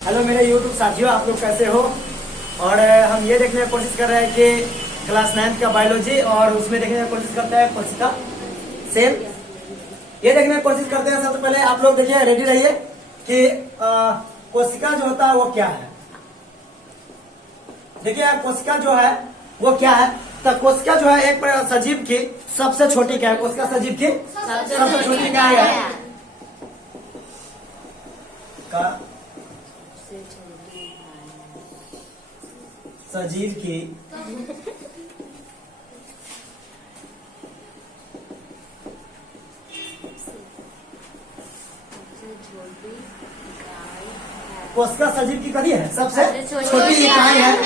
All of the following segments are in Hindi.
हेलो मेरे YouTube साथियों, आप लोग कैसे हो। और हम ये देखने की कोशिश कर रहे हैं कि क्लास 9 का बायोलॉजी और उसमें देखने की कोशिश करते हैं कोशिका सेल। ये देखने की कोशिश करते हैं। सबसे पहले आप लोग देखिए, रेडी रहिए कि कोशिका जो होता है वो क्या है। देखिए कोशिका जो है वो क्या है। तो कोशिका जो है एक सजीव की सबसे छोटी क्या है। कोशिका सजीव की सबसे छोटी क्या है का सजीव की कोशिका सजीव की कदी है सबसे छोटी इकाई है।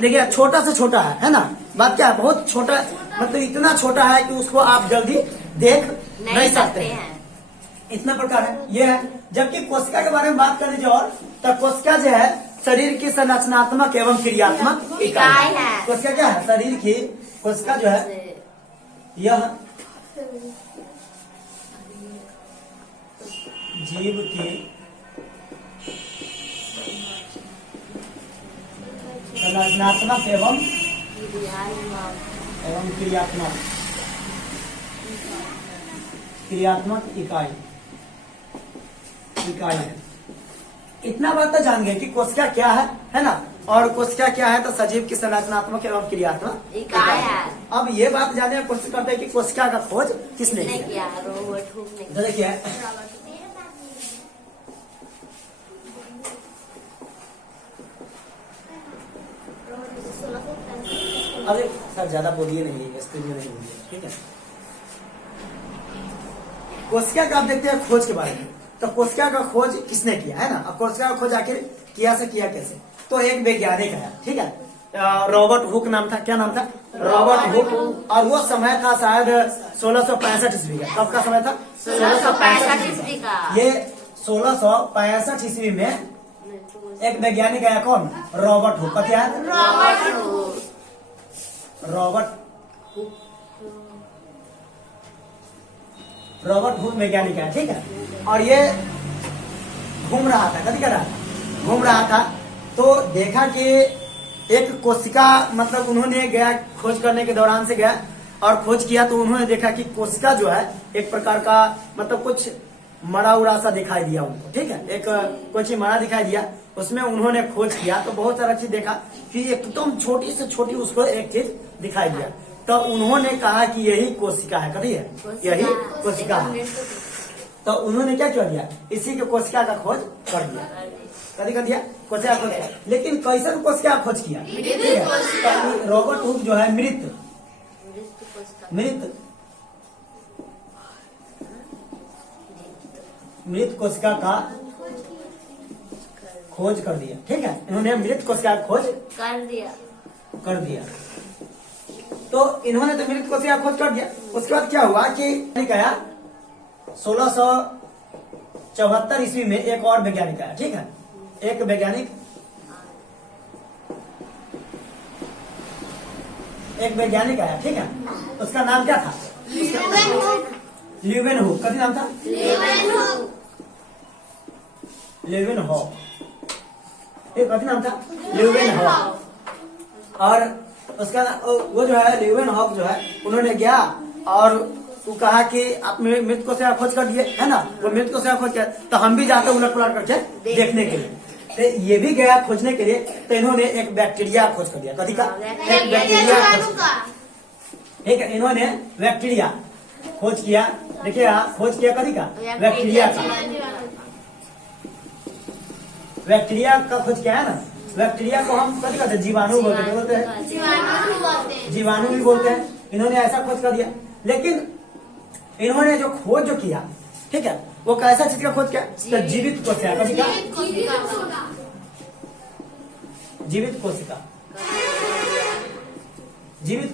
लेकिन छोटा से छोटा है ना। बात क्या है, बहुत छोटा, मतलब इतना छोटा है कि उसको आप जल्दी देख नहीं सकते हैं। इतना प्रकार है ये है। जबकि कोशिका के बारे में बात कर लीजिए और तो कोशिका जो है शरीर की संरचनात्मक एवं क्रियात्मक इकाई है। कोशिका क्या है, शरीर की कोशिका जो है यह जीव की संरचनात्मक एवं क्रियात्मक इकाई है। इतना बात तो जान गए कि कोशिका क्या है ना। और कोशिका क्या है तो सजीव की संरचनात्मक एवं क्रियात्मक इकाई है। अब ये बात जानने की कोशिश करते हैं कि कोशिका का खोज किसने किया। तो देखिए अरे सर ज्यादा बोलिए नहीं, स्क्रीन में नहीं बोलिए, ठीक है। कोशिका का आप देखते हैं खोज के बारे में। तो कोशिका का खोज किसने किया है ना। अब कोशिका का खोज आखिर किया कैसे। तो एक वैज्ञानिक है, ठीक है। रॉबर्ट हुक नाम था। क्या नाम था? Robert Hooke. और वो समय था शायद 1665 ईस्वी का। कब का समय था? 1665 ईस्वी का। ये 1665 ईस्वी में एक वैज्ञानिक आया। कौन? Robert Hooke. क्या है? रॉबर्ट हुक वैज्ञानिक है, ठीक है। और ये घूम रहा था, कभी कर रहा था, घूम रहा था। तो देखा कि एक कोशिका, मतलब उन्होंने गया खोज करने के दौरान से गया और खोज किया। तो उन्होंने देखा कि कोशिका जो है एक प्रकार का, मतलब कुछ मरा उड़ा सा दिखाई दिया उनको, ठीक है। एक कुछ मरा दिखाई दिया। उसमें उन्होंने खोज किया तो बहुत सारा चीज देखा कि एकदम छोटी से छोटी उसको एक चीज दिखाई दिया। तो उन्होंने कहा कि यही कोशिका है। कभी है यही कोशिका है। तो उन्होंने क्या कर दिया, इसी के कोशिका का खोज कर दिया। कभी कर दिया कोशिका खोज किया। लेकिन कैसे कोशिका खोज किया, ठीक है। तो रॉबर्ट हुक जो है मृत कोशिका का खोज कर दिया, ठीक है। इन्होंने मृत कोशिका का खोज कर दिया। तो इन्होंने तो मृत कोशिका का खोज कर दिया। उसके बाद क्या हुआ कि गया 1674 ईस्वी में एक और वैज्ञानिक आया, ठीक है। एक वैज्ञानिक आया, ठीक है। उसका नाम क्या था? ल्यूवेनहुक। कभी नाम था? ल्यूवेनहुक। कभी नाम था? ल्यूवेनहुक। और उसका वो जो है ल्यूवेनहुक जो है, उन्होंने गया और वो कहा कि आप मृत कोशिका खोज कर दिए है ना। वो मृत कोशिका खोज कर, तो हम भी जाते उलट पुलट करके देखने के लिए। तो ये भी गया खोजने के लिए। तो इन्होंने एक बैक्टीरिया खोज कर दिया। कभी का एक बैक्टीरिया, ठीक है। इन्होंने बैक्टीरिया खोज किया। देखिए खोज किया कभी का बैक्टीरिया का खोज किया है ना। बैक्टीरिया को हम कभी कहते हैं जीवाणु बोलते हैं, जीवाणु भी बोलते हैं। इन्होंने ऐसा खोज कर दिया। लेकिन इन्होंने जो खोज जो किया, ठीक है, वो कैसा चीज का खोज किया? तो जीवित कोशिका। कभी का जीवित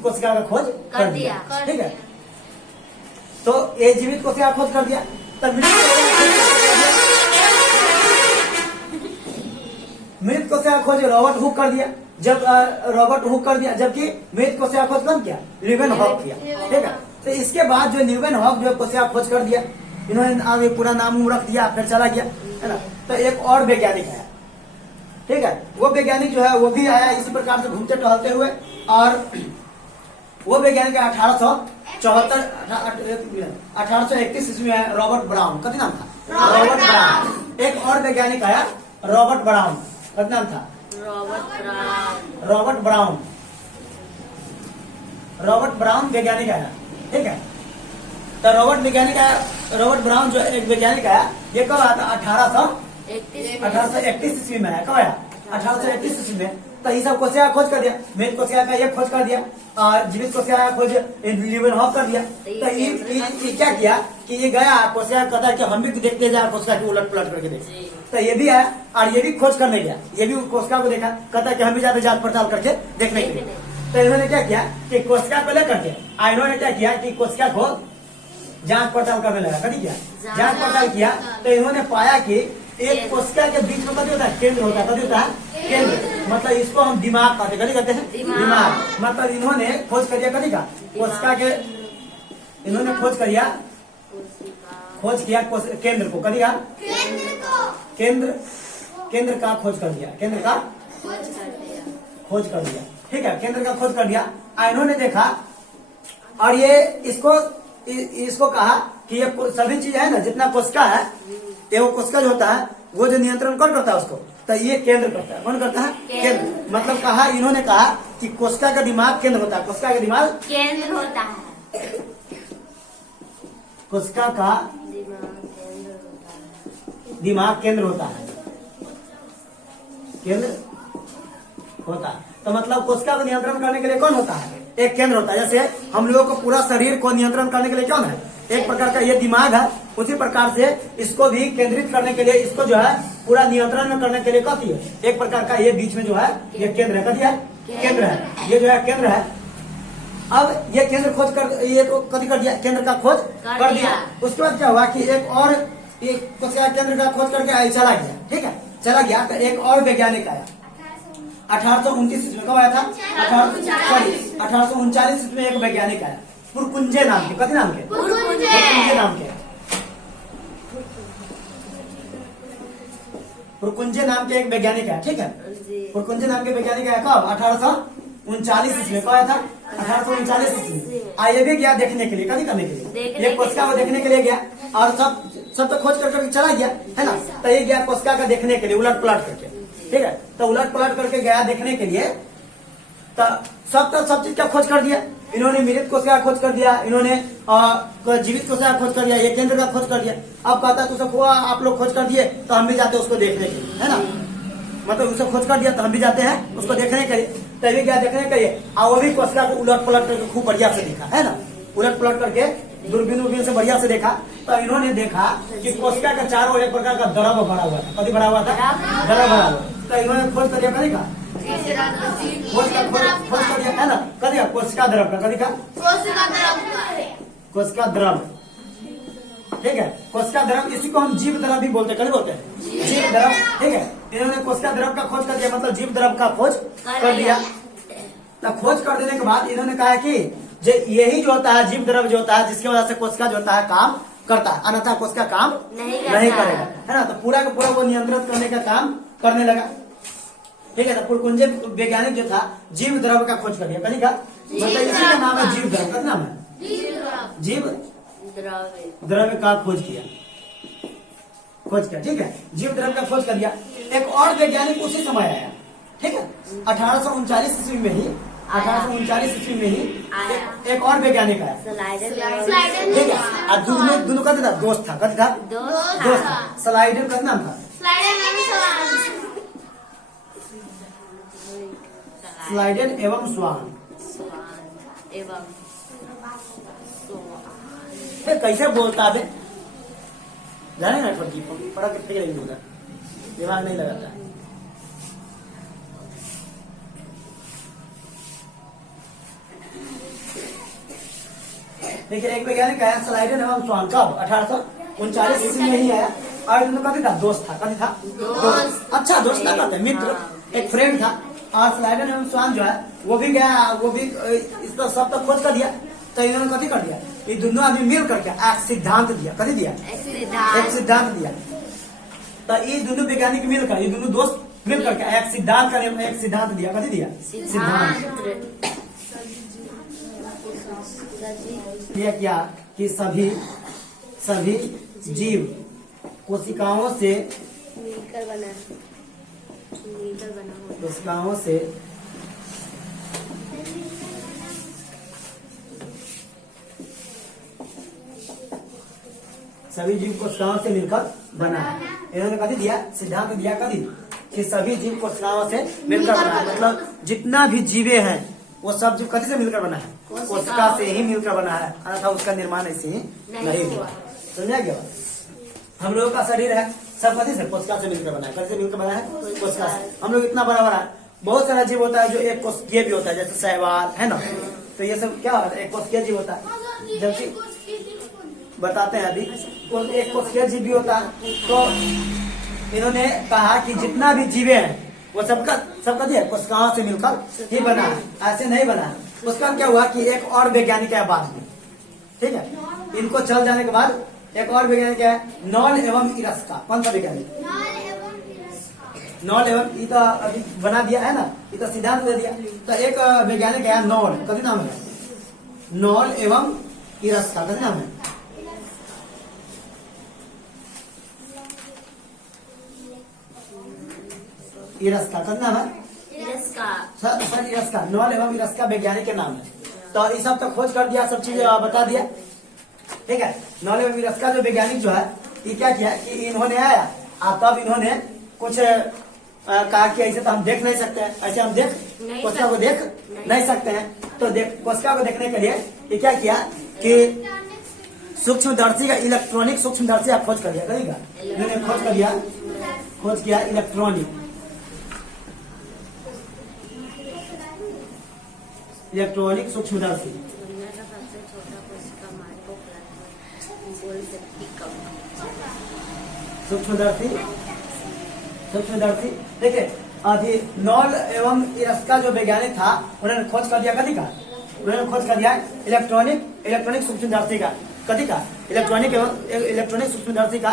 कोशिका का खोज कर दिया, ठीक है। तो ये जीवित कोशिका का खोज कर दिया। तब मृत कोशिका खोज रॉबर्ट हुक कर दिया। जब रॉबर्ट हुक कर दिया, जबकि मृत कोशिका खोज कौन किया? ल्यूवेनहुक किया, ठीक है। तो इसके बाद जो ल्यूवेनहुक जो कोशिका खोज कर दिया, इन्होंने आगे पूरा नाम रख दिया, फिर चला गया, है ना। तो एक और वैज्ञानिक है, ठीक है। वो वैज्ञानिक जो है वो भी आया इसी प्रकार से घूमते टहलते हुए, और वो वैज्ञानिक 1831 ईस्वी में रॉबर्ट ब्राउन, कथी नाम था? Robert brown. एक और वैज्ञानिक आया रॉबर्ट ब्राउन, कथी नाम था? Robert brown. रॉबर्ट ब्राउन वैज्ञानिक आया, ठीक है। तो रॉबर्ट ब्राउन जो एक वैज्ञानिक आया, ये कब आया था? 1831 ईस्वी में आया। कब आया? 1831 ईस्वी में। तो ये सब कोशिका खोज कर दिया, मृत कोशिका का ये खोज कर दिया, और जीवित कोशिका का खोज लिवेनहॉफ कर दिया। तो ये क्या किया कि ये गया कोशिका कहता है कि हम भी देखते जाए कोशिका की उलट पलट करके देख। तो ये भी आया और ये भी खोज करने गया, ये भी कोशिका को देखा, कहता है कि हम भी जाते जांच पड़ताल करके देखने के लिए। तो इन्होंने क्या किया कि कोशिका को लेकर के इन्होंने क्या किया कि कोशिका को जांच पड़ताल करने लगा। कभी किया जांच पड़ताल किया, तो इन्होंने पाया कि एक कोशिका के बीच में कभी होता है? केंद्र होता है। कभी होता है? केंद्र। मतलब इसको हम दिमाग कहते हैं। कभी कहते हैं? दिमाग। मतलब इन्होंने खोज करिया कभी का कोशिका के, इन्होंने खोज किया केंद्र को। कभी केंद्र का खोज कर दिया, केंद्र का खोज कर दिया, ठीक है। केंद्र का खोज कर दिया, इन्होंने देखा और ये इसको कहा कि ये सभी चीज है ना, जितना कोशिका है, ये वो कोशिका जो होता है वो जो नियंत्रण कौन करता है उसको? तो ये केंद्र करता है। कौन करता है? केंद्र। मतलब कहा, इन्होंने कहा कि कोशिका का दिमाग केंद्र होता है। कोशिका का दिमाग केंद्र होता है। कोशिका का दिमाग केंद्र होता है। केंद्र होता है। तो मतलब कोशिका को नियंत्रण करने के लिए कौन होता है? एक केंद्र होता है। जैसे हम लोगों को पूरा शरीर को नियंत्रण करने के लिए कौन है? एक प्रकार का ये दिमाग है। उसी प्रकार से इसको भी केंद्रित करने के लिए, इसको जो है पूरा नियंत्रण में करने के लिए कथी है? एक प्रकार का ये बीच में जो है ये केंद्र है। कथी है? केंद्र है। ये जो है केंद्र है। अब ये केंद्र खोज कर, ये तो कथी कर दिया? केंद्र का खोज कर दिया। उसके बाद क्या हुआ कि एक और कोशिका केंद्र का खोज करके चला गया, ठीक है। चला गया तो एक और वैज्ञानिक आया 1829 ईस्वी में। कब आया था? 1839 ईस्वी में एक वैज्ञानिक आया पुरकुंजे नाम के। कथी नाम के? पुरकुंजे नाम के। पुरकुंजे नाम के एक वैज्ञानिक है, ठीक है। पुरकुंजे नाम के वैज्ञानिक है कब? 1839 ईस्वी में। कब आया था? 1839 ईस्वी में। ये भी गया देखने के लिए, कभी करने के लिए, ये कोशिका को देखने के लिए गया, और सब तो खोज करके चला गया, है ना। तो ये गया कोशिका का देखने के लिए उलट पलट करके, ठीक है। तो उलट पलट करके गया देखने के लिए, तो सब चीज का खोज कर दिया इन्होंने। मृत कोशिका खोज कर दिया इन्होंने, जीवित कोशिका खोज कर दिया, ये केंद्र का खोज कर दिया। अब कहता है तो आप लोग खोज कर दिए तो हम भी जाते उसको देखने के लिए, है ना। मतलब उसे खोज कर दिया तो हम भी जाते हैं उसको देखने के लिए। तभी क्या देखने के लिए, और वो भी कोशिका को उलट पलट करके खूब बढ़िया से देखा, है ना। उलट पलट करके दूरबीन से बढ़िया से देखा। तो इन्होंने देखा कि कोशिका का चारों एक प्रकार का द्रव भरा हुआ था। कभी भरा हुआ था? द्रव भरा हुआ। तो इन्होंने खोज कर दिया, करेगा खोज कर दिया, है ना। कभी कोशिका द्रव का, कभी का कोशिका द्रव, ठीक है। कोशिका द्रव, इसी को हम जीव द्रव भी बोलते हैं। कभी बोलते हैं जीव द्रव, ठीक है। इन्होंने कोशिका द्रव का खोज कर दिया, मतलब जीव द्रव का खोज कर दिया। तो खोज कर देने के बाद इन्होंने कहा कि यही जो होता है जीव द्रव जो होता है, जिसकी वजह से कोशिका जो होता है काम करता है, अन्यथा कोशिका काम नहीं करेगा, है ना। तो पूरा का पूरा वो नियंत्रित करने का काम करने लगा, ठीक है। तो पुरकुंजे वैज्ञानिक जो था जीव द्रव का खोज कर दिया। कहीं का मतलब इसी का नाम है जीव द्रव। का नाम है जीव द्रव का खोज किया, ठीक है। जीव द्रव का खोज कर दिया। एक और वैज्ञानिक उसी समय आया, ठीक है। 1839 ईस्वी में ही, 1839 ईस्वी में ही एक और वैज्ञानिक आया, ठीक है। और दोनों का दोस्त था। कथी था? दोस्त था। स्लाइडर का नाम था? स्लाइडर एवं स्वान। कैसे बोलता है जाने ना, पढ़ा कितने के लिए दिमाग नहीं लगाता। देखिए एक वैज्ञानिक आया स्लाइडर एवं स्वान। कब? 1839 ईस्वी में ही आया। और दोनों का था दोस्त था। कभी था? दोस्त। अच्छा दोस्त ना कहते, मित्र, एक फ्रेंड था। और स्लाइडर एवं स्वान जो है वो भी गया, वो भी इसका सब तक खोज कर दिया। तो इन्होंने कथी कर दिया, ये दोनों आदमी मिल करके एक सिद्धांत दिया। कथी दिया? एक सिद्धांत दिया। तो ये दोनों वैज्ञानिक मिलकर, ये दोनों दोस्त मिलकर के एक सिद्धांत का एक सिद्धांत दिया, कथी दिया? सिद्धांत दिया क्या कि सभी जीव कोशिकाओं से मिलकर बना कोशिकाओं से सभी जीव कोशिकाओं से मिलकर बना है। इन्होंने कथी दिया? सिद्धांत दिया कथी? कि सभी जीव कोशिकाओं से मिलकर बना है। मतलब जितना भी जीवे हैं वो सब जीव कथी से मिलकर बना है? कोशिका से ही मिलकर बना है, अन्यथा उसका निर्माण ऐसे ही नहीं हुआ। समझा गया? हम लोगों का शरीर है सब कथी से? कोशिका से मिलकर बना है। कथी से मिलकर बना है? कोशिका से। हम लोग इतना बड़ा बड़ा है, बहुत सारा जीव होता है जो एक कोशिकीय भी होता है, जैसे शैवाल है ना, तो ये सब क्या होता है? एक कोशिकीय जीव होता है। जबकि बताते हैं अभी एक कोशिकीय जीव भी होता है। तो इन्होंने कहा कि जितना भी जीवे हैं वो सबका कोशिकाओं से मिलकर ही बना है, ऐसे नहीं बना है। उसका क्या हुआ कि एक और वैज्ञानिक है बाद में, ठीक है, इनको चल जाने के बाद एक और वैज्ञानिक है नॉल एवं इरस्का। कौन सा वैज्ञानिक? नॉल एवं ईटा अभी बना दिया है ना, ईटा सिद्धांत दे दिया। तो एक वैज्ञानिक है नॉल, कभी नाम है? नॉल एवं इरस्का, कभी नाम है? इरस्का, कभी नाम है? सर इरस्का, नॉल एवं इरस्का वैज्ञानिक के नाम है। तो ये सब तो खोज कर दिया, सब चीजें बता दिया, ठीक है। नॉल एवं इरस्का जो वैज्ञानिक जो है ये क्या किया कि इन्होंने आया और तब इन्होंने कुछ कहा कि ऐसे तो हम देख नहीं सकते हैं, ऐसे हम कोशिका को देख नहीं सकते हैं। तो कोशिका को देखने के लिए ये क्या किया कि सूक्ष्मदर्शी का इलेक्ट्रॉनिक सूक्ष्मदर्शी आप खोज कर दिया, करेगा इन्होंने खोज किया इलेक्ट्रॉनिक सूक्ष्मदर्शी। सूक्ष्मदर्शी देखिए, अभी नॉल एवं इरस्का जो वैज्ञानिक था उन्होंने खोज कर दिया कथी का? उन्होंने खोज कर दिया इलेक्ट्रॉनिक सूक्ष्मदर्शी का। कथी का? इलेक्ट्रॉनिक सूक्ष्मदर्शी का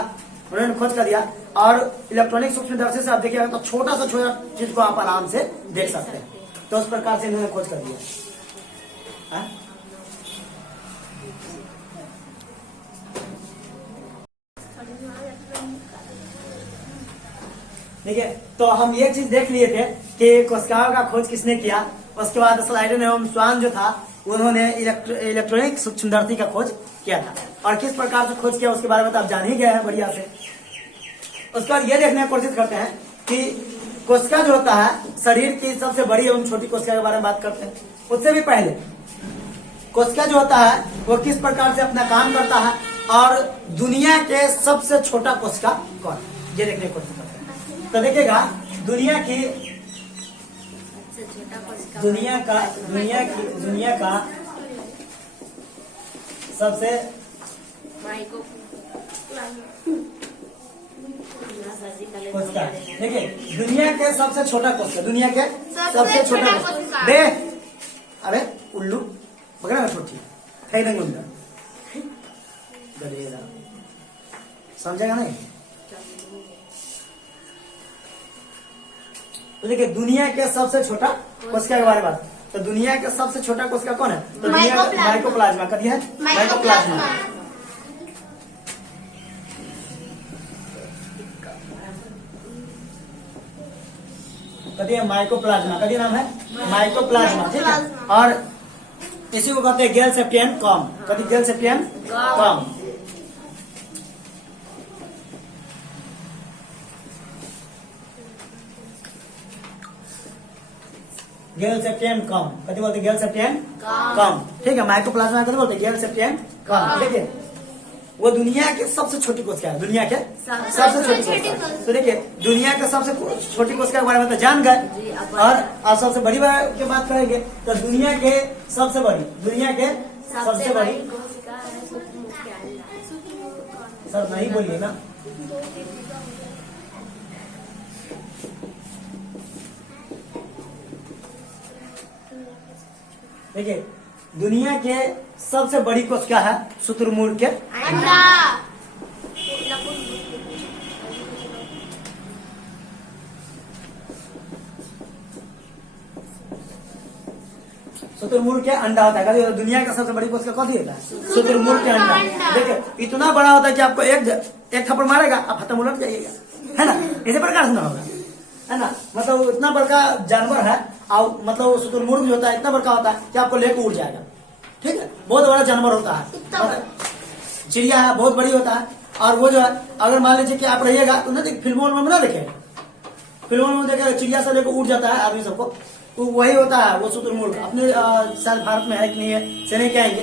उन्होंने खोज कर दिया। और इलेक्ट्रॉनिक सूक्ष्मदर्शी से आप देखिएगा तो छोटा से छोटा चीज को आप आराम से देख सकते हैं। तो उस प्रकार से इन्होंने खोज कर दिया। देखिए, तो हम ये चीज देख लिए थे कि कोशिकाओं का खोज किसने किया। उसके बाद स्लाइडन एवं स्वान जो था उन्होंने इलेक्ट्रॉनिक सूक्ष्मदर्शी का खोज किया था। और किस प्रकार से खोज किया उसके बारे में तो आप जान ही गए हैं बढ़िया से। उसके बाद ये देखने की कोशिश करते हैं कि कोशिका जो होता है शरीर की सबसे बड़ी एवं छोटी कोशिका के बारे में बात करते हैं। उससे भी पहले कोशिका जो होता है वो किस प्रकार से अपना काम करता है और दुनिया के सबसे छोटा कोशिका कौन, ये देखने की कोशिश करते हैं। तो देखिएगा दुनिया का सबसे कोशिका, देखिए दुनिया के सबसे छोटा कोशिका, दुनिया के सबसे छोटा कोशिका दे, अबे उल्लू पकड़ा छोटी है अंदर, समझेगा नहीं? तो देखिए दुनिया के सबसे छोटा कोशिका के बारे में बात। तो दुनिया के सबसे छोटा कोशिका कौन है? तो दुनिया का माइकोप्लाज्मा। कथी है? माइकोप्लाज्मा। कथी है? माइकोप्लाज्मा। कथी नाम है? माइकोप्लाज्मा, ठीक है। और इसी को कहते हैं गेल सेप्टियन कॉम। कथी? गेल सेप्टियन कॉम। गेल सेप्टियन कॉम, कथी बोलते? गेल सेप्टियन कॉम, ठीक है। माइकोप्लाज्मा कथी बोलते? गेल सेप्टियन कॉम। देखिए वो दुनिया की सबसे छोटी कोशिका है, दुनिया के सबसे छोटी कोशिका। तो देखिए दुनिया के सबसे छोटी कोशिका के बारे में तो जान गए, और सबसे बड़ी की बात करेंगे तो दुनिया के सबसे बड़ी सर नहीं बोलिए ना। देखिए दुनिया के सबसे बड़ी कोशिका है शुतुरमुर्ग के अंडा। शुतुरमुर्ग के अंडा होता है। कभी दुनिया का सबसे बड़ी कोशिका कौन सी होता है? शुतुरमुर्ग के अंडा। देखिए इतना बड़ा होता है कि आपको एक थप्पड़ मारेगा आप खत्म उलट जाइएगा, है ना? इसी प्रकार से ना होगा, है ना? मतलब इतना बड़का जानवर है और मतलब शुतुरमुर्ग जो होता है इतना बड़का होता है कि आपको लेकर उड़ जाएगा। ठीक है, बहुत बड़ा जानवर होता है, मतलब चिड़िया है, बहुत बड़ी होता है। और वो जो है अगर मान लीजिए कि आप रहिएगा तो ना फिल्मों में ना देखे, फिल्मों में देखे चिड़िया से लेकर उड़ जाता है आदमी सबको, तो वही होता है वो शुतुरमुर्ग। अपने शायद भारत में है कि नहीं है से नहीं कहेंगे,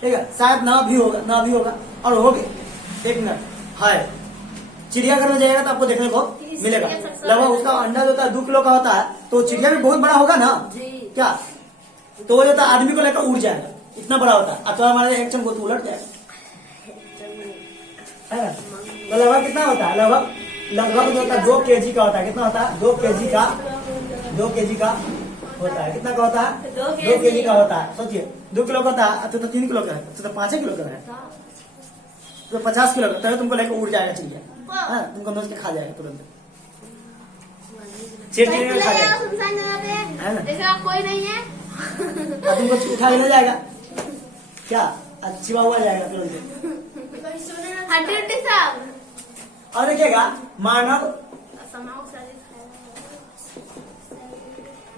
ठीक है, शायद ना भी होगा और हो गए। एक मिनट है, चिड़ियाघर में जाएगा तो आपको देखने को मिलेगा। लगभग उसका अंडा जो होता है 2 किलो का होता है, तो चिड़िया भी बहुत बड़ा होगा ना क्या, तो वो जो होता है आदमी को लेकर उड़ जाएगा, इतना बड़ा होता है। अथवा हमारे एक चम को तो उलट जाएगा, है ना? तो लगभग कितना होता है? लगभग जो होता है 2 kg का होता है। कितना होता है? 2 kg का होता है। कितना का होता है? 2 kg का होता है। सोचिए 2 किलो का होता है तो 3 किलो का है, तो 5 किलो का है, तो 50 किलो का, तभी तुमको लेकर उड़ जाएगा चिड़िया, तुमको नोच के खा जाएगा तुरंत, चिड़चिड़ी में खा जाएगा, है ना? कोई नहीं है तुमको उठा के ले जाएगा क्या, चिवा हुआ जाएगा तुरंत। और देखिएगा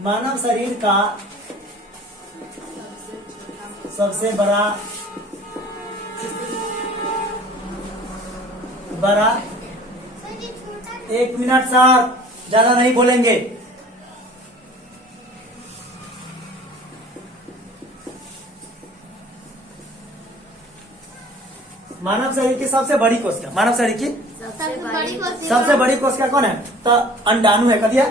मानव शरीर का सबसे बड़ा 1 मिनट सर, ज्यादा नहीं बोलेंगे। मानव शरीर की सबसे बड़ी कोशिका, मानव शरीर की सबसे बड़ी कोशिका कौन है? तो अंडाणु है। कदिया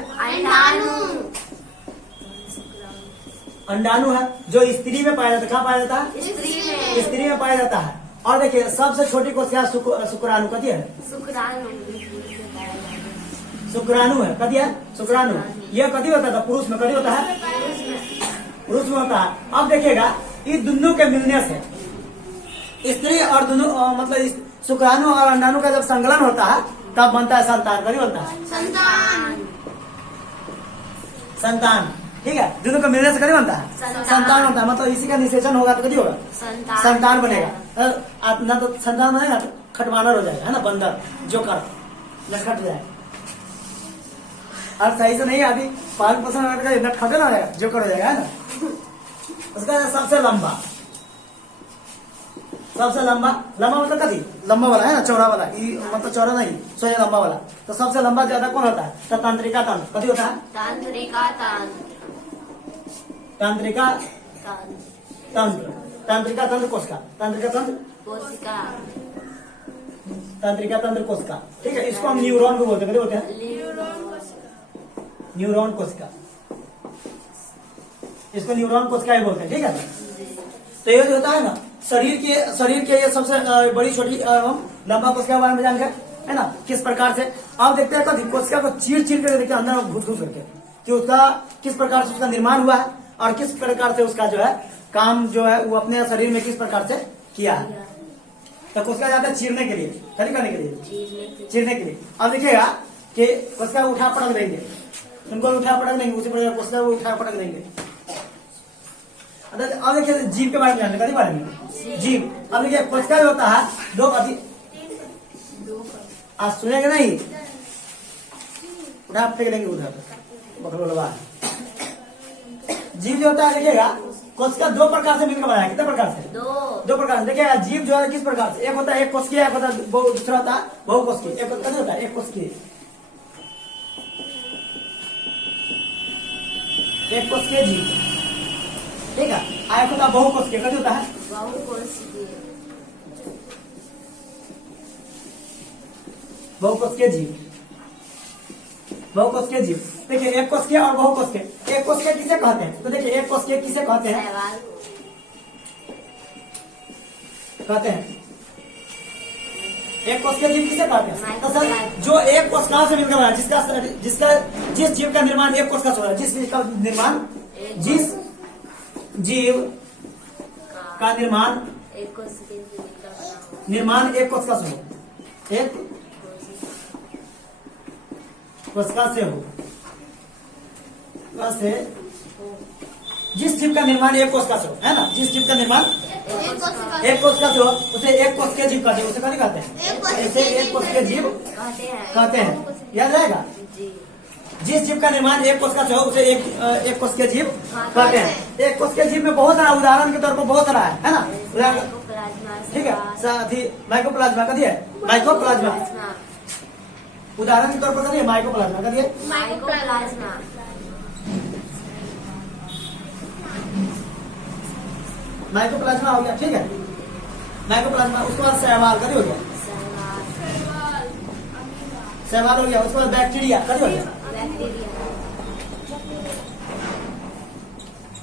अंडाणु है, जो स्त्री में पाया जाता है। कहाँ पाया जाता है? स्त्री में पाया जाता है। और देखिए सबसे छोटी कोशिका शुक्राणु। कदिया शुक्राणु है। कदिया शुक्राणु, यह कदी होता था पुरुष में, कदी होता है पुरुष में होता है। अब देखिएगा इस दोनों के मिलने से स्त्री और दोनों मतलब शुक्राणु और अंडाणु का जब संकलन होता है तब बनता है संतान। कभी बनता है संतान। ठीक है, दोनों को मिलने से कभी बनता है संतान बनता है। मतलब इसी का निषेचन होगा तो कभी होगा संतान बनेगा। ना तो संतान बनेगा तो खटवानर हो जाएगा, है ना? बंदर जोकर नटखट जाएगा। और सही से नहीं आती 5% नटखटे ना हो जाएगा, जोकर हो जाएगा, है ना? उसका सबसे लंबा मतलब कभी लंबा वाला है ना, चौड़ा वाला, मतलब चौड़ा नहीं, सोया लंबा वाला। तो सबसे लंबा ज्यादा कौन होता है? तो तंत्रिका तंत्र। कभी होता है तंत्रिका तंत्र कोशिका, तंत्रिका तंत्र कोशिका। ठीक है, इसको हम न्यूरॉन भी बोलते हैं। न्यूरॉन कोशिका, इसको न्यूरॉन कोशिका ही बोलते हैं। ठीक है, तो ये जो होता है ना शरीर के ये सबसे बड़ी छोटी एवं लंबा कोशिका के बारे में जानकर, है ना? किस प्रकार से आप देखते हैं कभी कोशिका को चीर करके देखिए अंदर घुस करके कि उसका किस प्रकार से उसका निर्माण हुआ है और किस प्रकार से उसका जो है काम जो है वो अपने शरीर में किस प्रकार से किया है। तो कोशिका जाता है चीरने के लिए, करने के लिए, चीरने के लिए। अब देखिएगा कि कोशिका उठा पटक देंगे, उनको उठा पटक देंगे, उसी प्रकार कोशिका को उठा पटक देंगे। अब देखिए जीव के बारे में जानने का बारे में जीव। अब देखिए कोशिका जो होता है दो आज सुनेंगे नहीं, उठा फेंक देंगे उधर बकरोलवा। जीव जो होता है देखिएगा कोशिका 2 प्रकार से मिलकर बनाया। कितने प्रकार से? 2 प्रकार से। देखिएगा जीव जो है किस प्रकार से, एक होता है एक कोशिकीय, एक होता है दूसरा होता है बहुकोशिकीय। एक होता है एक कोशिकीय, एक कोशिकीय जीव। ठीक है, आया होता है बहुकोशिकीय। कभी होता है बहुकोशिकीय जीव। बहुकोशिकीय जीव देखिए एक कोशिकीय और बहुकोशिकीय। एक कोशिकीय किसे कहते हैं? तो देखिए एक कोशिकीय किसे कहते हैं? एक कोशिकीय जीव किसे कहते हैं? तो सर जो एक कोशिका से मिलकर बना, जिस जीव का निर्माण एक कोशिका से हो रहा है, जिस जीव का निर्माण एक कोशिका से हो, एक कोशिका से हो। से जिस जीव का निर्माण एक कोशिका से हो, है ना, जिस जीव का निर्माण एक कोशिका से हो उसे एक कोशिकीय जीव कहते हैं। उसे कभी कहते हैं, इसे एक कोशिकीय जीव कहते हैं। याद रहेगा, जिस जीव का निर्माण एक कोशिका से हो उसे एक कोशिकीय जीव कहते हैं। एक कोशिकीय जीव में बहुत सारा, उदाहरण के तौर पर बहुत सारा है ना, उदाहरण, ठीक है। साथ ही माइकोप्लाज्मा कहिए, माइकोप्लाज्मा उदाहरण के तौर पर कहिए, माइकोप्लाज्मा कहिए, माइकोप्लाज्मा माइकोप्लाज्मा हो गया, ठीक है। माइकोप्लाज्मा, उसके बाद शैवाल कभी हो गया, शैवाल हो गया। उसके बाद बैक्टीरिया कभी हो गया,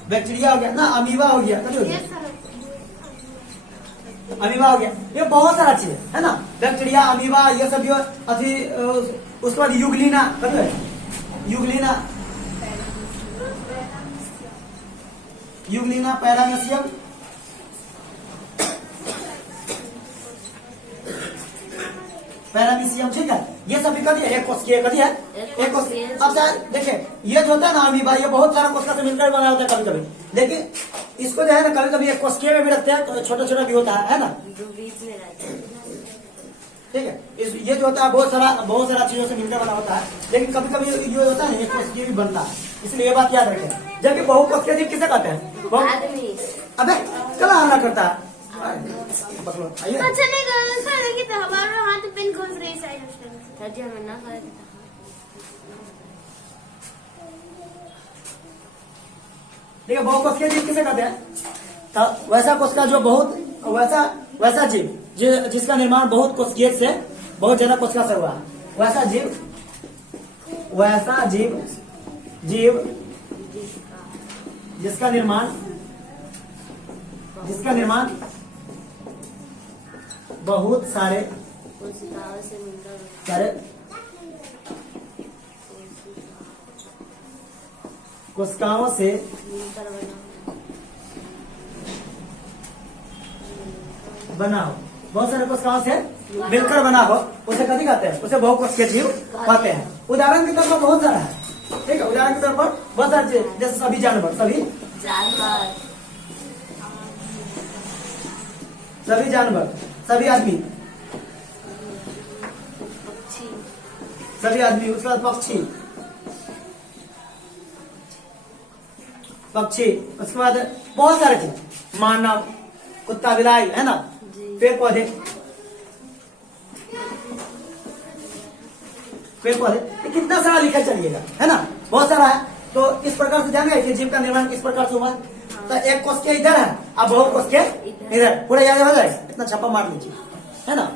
बैक्टीरिया हो गया ना। अमीबा हो गया, कभी हो गया, अमीबा हो गया। ये बहुत सारा चीज है ना, बैक्टीरिया, अमीबा, ये सब जो अभी। उसके बाद युगलीना कभी हो गया, युगलीना, युगलीना, पैरामीशियम, पैरामीशियम, ठीक है। ये सभी कभी एक कोशिकीय, कभी है एक कोशिकीय। अब सर देखिए, ये जो होता है ना अमीबा, ये बहुत सारा कोशिका से मिलकर बना होता है कभी कभी, लेकिन इसको जो है ना कभी कभी एक कोशिकीय में भी रखते हैं, तो छोटा छोटा भी होता है ना, जो बीच में रहते हैं। ठीक है। ये जो होता है बहुत सारा चीजों से मिलकर बना होता है, लेकिन कभी कभी ये होता है ना एक कोशिकीय भी बनता है, इसलिए ये बात याद रखें। जबकि बहुकोशिकीय जीव किसे कहते हैं, आदमी। अबे चला हमला करता है, पकड़ो, आइए। अच्छा नहीं कर कि तो हमारा हाथ पिन घुस रही साइड से। हजी हमें ना करे देखिए बहुकोशिकीय जीव किसे कहते हैं, तो वैसा कोशिका जो बहुत वैसा जीव जिसका निर्माण बहुत कोशिकीय से, बहुत ज्यादा कोशिका से हुआ है, वैसा जीव जिसका निर्माण बहुत सारे कोशिकाओं से मिलकर कोशिकाओं से मिलकर बना हो, बहुत सारे कोशिकाओं से मिलकर बना हो, उसे कभी कहते हैं, उसे बहुकोशिकीय जीव कहते हैं। उदाहरण के तौर पर बहुत सारा है, ठीक है। उदाहरण के तौर पर बहुत सारे चीज, जैसे सभी जानवर, सभी जानवर, सभी आदमी, सभी आदमी। उसके बाद पक्षी, उसके बाद बहुत सारे चीज, मानव, कुत्ता, बिलाई, है ना, पेड़ पौधे, ये कितना सारा लिखा चलिएगा, है ना, बहुत सारा है। तो इस प्रकार से जाने कि जीव का निर्माण किस प्रकार से हुआ। तो एक कोशिकीय इधर है, अब बहुत कोशिकीय इधर, पूरा याद हो जाएगा, इतना छापा मार लीजिए, है ना।